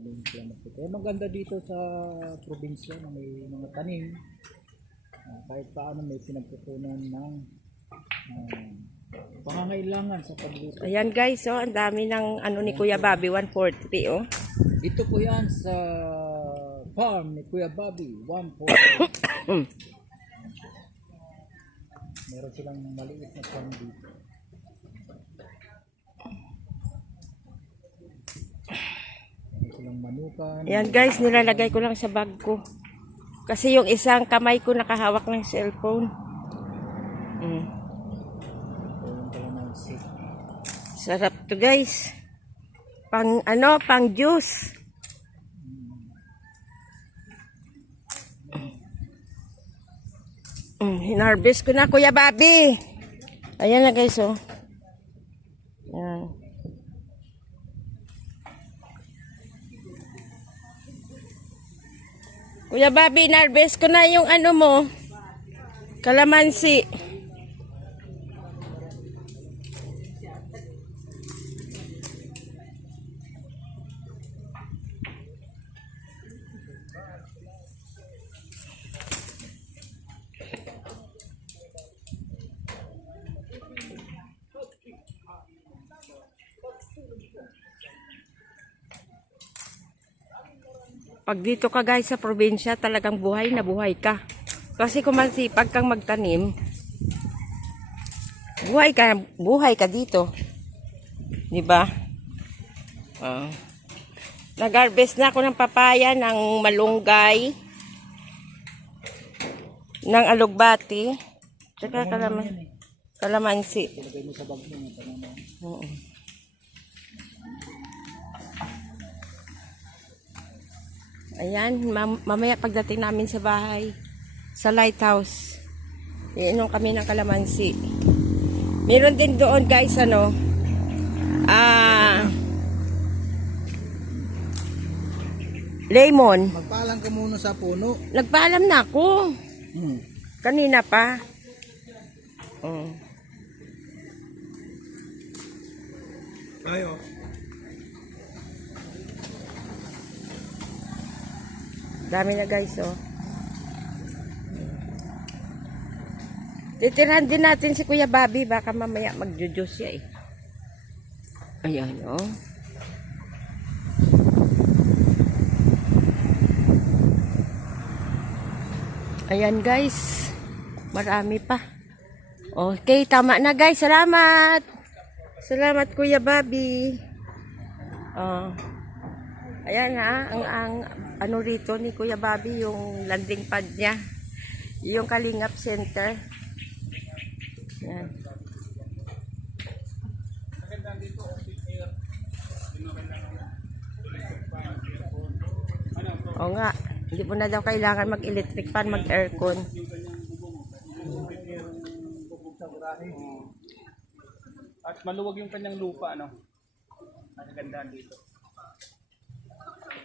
Kaya maganda dito sa probinsya na may mga tanim, kahit paano may pinagkukunan ng pangangailangan sa pagluto. Ayan guys, oh, ang dami ng ano ni Kuya Bobby, 143, oh. Dito po yan sa farm ni Kuya Bobby, 143. Meron silang maliit na farm dito. Meron silang manukan. Ayan guys, nilalagay ko lang sa bag ko. Kasi yung isang kamay ko nakahawak ng cellphone. Sarap to guys. Pang ano, pang juice. Hinarvest ko na Kuya Bobby. Ayan na guys, oh. Ayan. Kuya Bobby, hinarvest ko na yung ano mo. Kalamansi. Pag dito ka guys sa probinsya, talagang buhay na buhay ka. Kasi kung masipag kang magtanim, buhay ka dito. 'Di ba? Nag-harvest na ako ng papaya, ng malunggay, ng alugbati, tsaka kalamansi. Ilagay mo sa bag mo. Oo. Ayan, mamaya pagdating namin sa bahay, sa lighthouse, iinom kami ng kalamansi. Meron din doon guys, ano, lemon. Magpaalam ka muna sa puno. Nagpaalam na ako. Kanina pa. Ayo. Dami na guys, oh. Titirhan din natin si Kuya Bobby, baka mamaya magjujuice siya eh. Ayan, oh. Ayan guys, marami pa. Okay, tama na guys, salamat. Salamat Kuya Bobby. Ayan ha, ang ano rito ni Kuya Bobby, yung landing pad niya. Yung Kalingap Center. Ayan. O nga, hindi mo na daw kailangan mag-electric fan, mag-aircon. At maluwag yung kanyang lupa, ano? Ang ganda dito.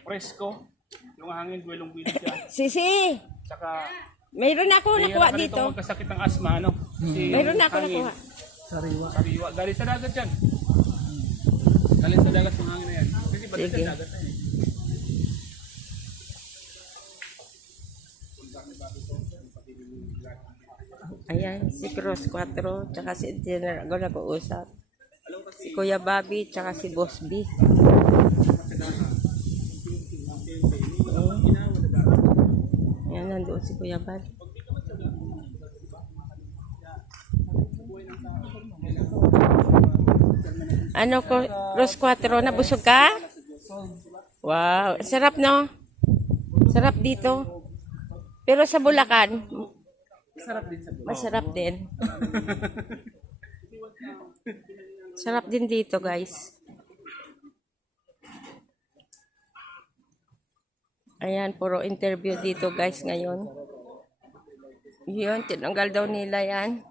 Presko, yung hangin, buwelong-buwelong siya. Sisi! Saka, Mayroon ako nakuha dito. Dito magkasakit ng asma, ano? Mayroon ako nakuha. Sariwa. Sariwa. Galing sa dagat yan. Galing sa dagat yung hangin na yan. Kasi balik sa dagat na eh. Ayan, si Cross 4, tsaka si General Go nag-uusap. Si Kuya Bobby, tsaka si Boss B. Ayan, nandoon si Kuya Bobby. Ano, Cross 4, nabusog ka? Wow, sarap no? Sarap dito. Pero sa Bulacan, Sarap din sa buwan. masarap din. Sarap din dito, guys. Ayan, puro interview dito, guys, ngayon. Yun, tinanggal daw nila yan.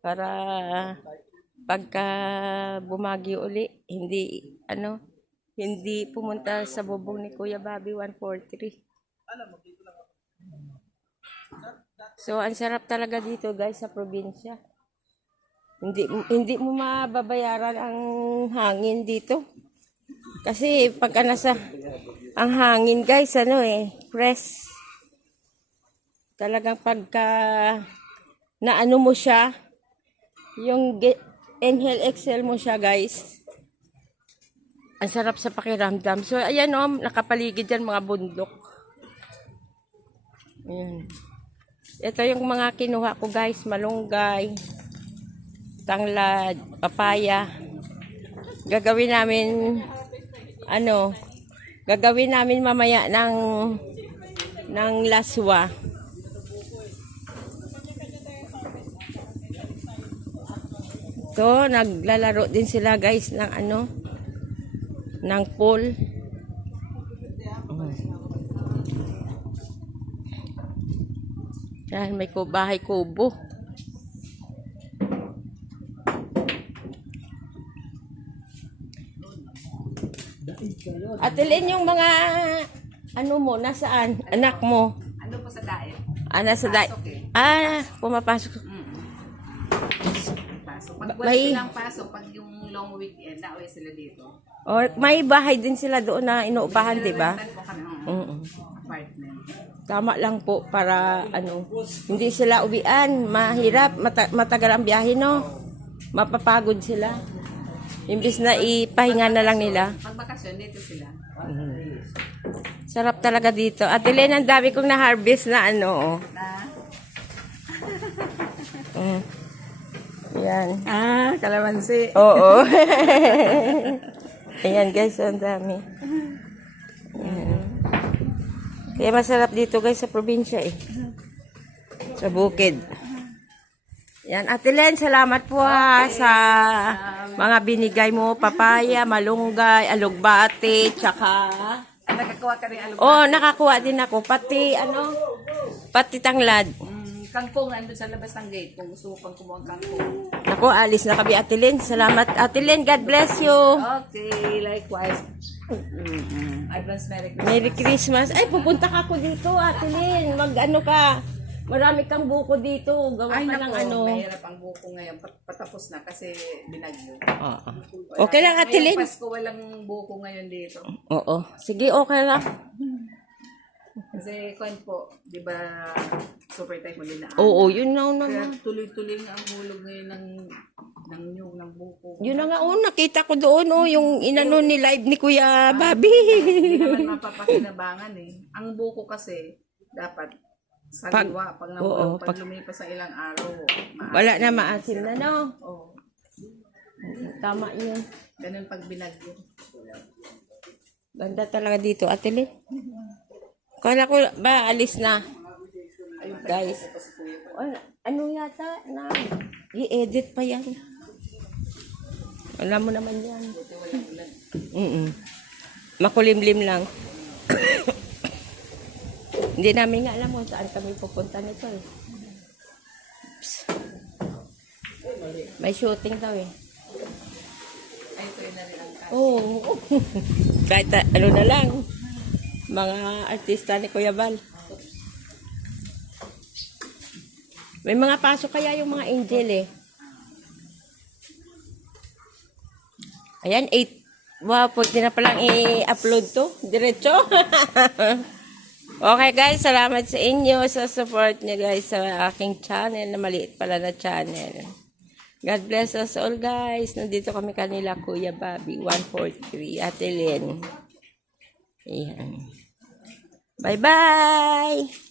Para pagka bumagi uli, hindi pumunta sa bubong ni Kuya Bobby 143. So, ang sarap talaga dito guys sa probinsya. Hindi mo mababayaran ang hangin dito. Kasi pagka nasa ang hangin guys, ano fresh. Talagang pagka naano mo siya, yung inhale exhale mo siya guys. Ang sarap sa pakiramdam. So ayan nakapaligid dyan mga bundok. Ayan. Ito yung mga kinuha ko guys, malunggay, tanglad, papaya. Gagawin namin mamaya ng laswa. So, naglalaro din sila guys ng pool. Yan, may bahay kubo. Atilin yung mga mo, nasaan? Anak mo? Ano po sa diet? Nasa Pasok eh. Pumapasok. Pasok. Pag wala silang pasok, pag yung long weekend, nauwi sila dito. Or may bahay din sila doon na inuupahan, di ba? Rental po kami, apartment. Tama lang po para hindi sila uwian, mahirap, matagal ang biyahe, no? Mapapagod sila. Imbis na ipahinga na lang nila. Pag bakasyon, dito sila. Sarap talaga dito. At Elen, ang dami kong na-harvest na Na, Yan. kalamansi. Oo. Ayan guys, ang dami. Ayan. Kaya masarap dito guys sa probinsya sa bukid. Yan, Ate Len, salamat po sa mga binigay mo, papaya, malunggay, alugbate, tsaka Nakakuha ka rin alugbate. nakakuha din ako, pati tanglad. Kangkong nandun sa labas ng gate kung gusto mo pang kumuha ng kangkong. Naku, alis na kami, Ate Len. Salamat, Ate Len. God bless you. Okay, likewise. Advance Merry Christmas. Merry Christmas. Ay, pupunta ka ako dito, Ate Len. Ka. Marami kang buko dito. Gawa Ay, ka ng mahirap ang buko ngayon. Patapos na kasi binagyo. Okay lang, Ate Len. Ngayong Pasko, walang buko ngayon dito. Oo. Sige, okay lang. Kasi, di ba, super type mo din na. Oo, yun na Kaya naman. tuloy-tuloy nga ang hulog ngayon ng nyug, ng buko. Yun na nga, nakita ko doon, yung inano ni live ni Kuya Bobby. Hindi naman mapapakinabangan eh. Ang buko kasi, dapat saliwa. Pag lumipas sa ilang araw, maasim. Wala na maasim na, no? Oo. Tama yun. Ganun pag binagyo. Ganda talaga dito, Ate Len. Kala ko ba alis na? Guys. Ano yata na i-edit pa yan. Alam mo naman yan. Makulimlim lang. Hindi namin nga alam kung saan kami pupunta nito eh. May shooting daw eh. Ay, ito yun na rin ang Oo. Kahit na lang. Mga artista ni Kuya Bal. May mga pasok kaya yung mga angel eh. Ayan, 8. Wow, pwede na palang i-upload to. Diretso. Okay guys, salamat sa inyo sa support niyo guys sa aking channel na maliit pala na channel. God bless us all guys. Nandito kami kanila Kuya Bobby 143 Ate Len. Ayan. Bye-bye!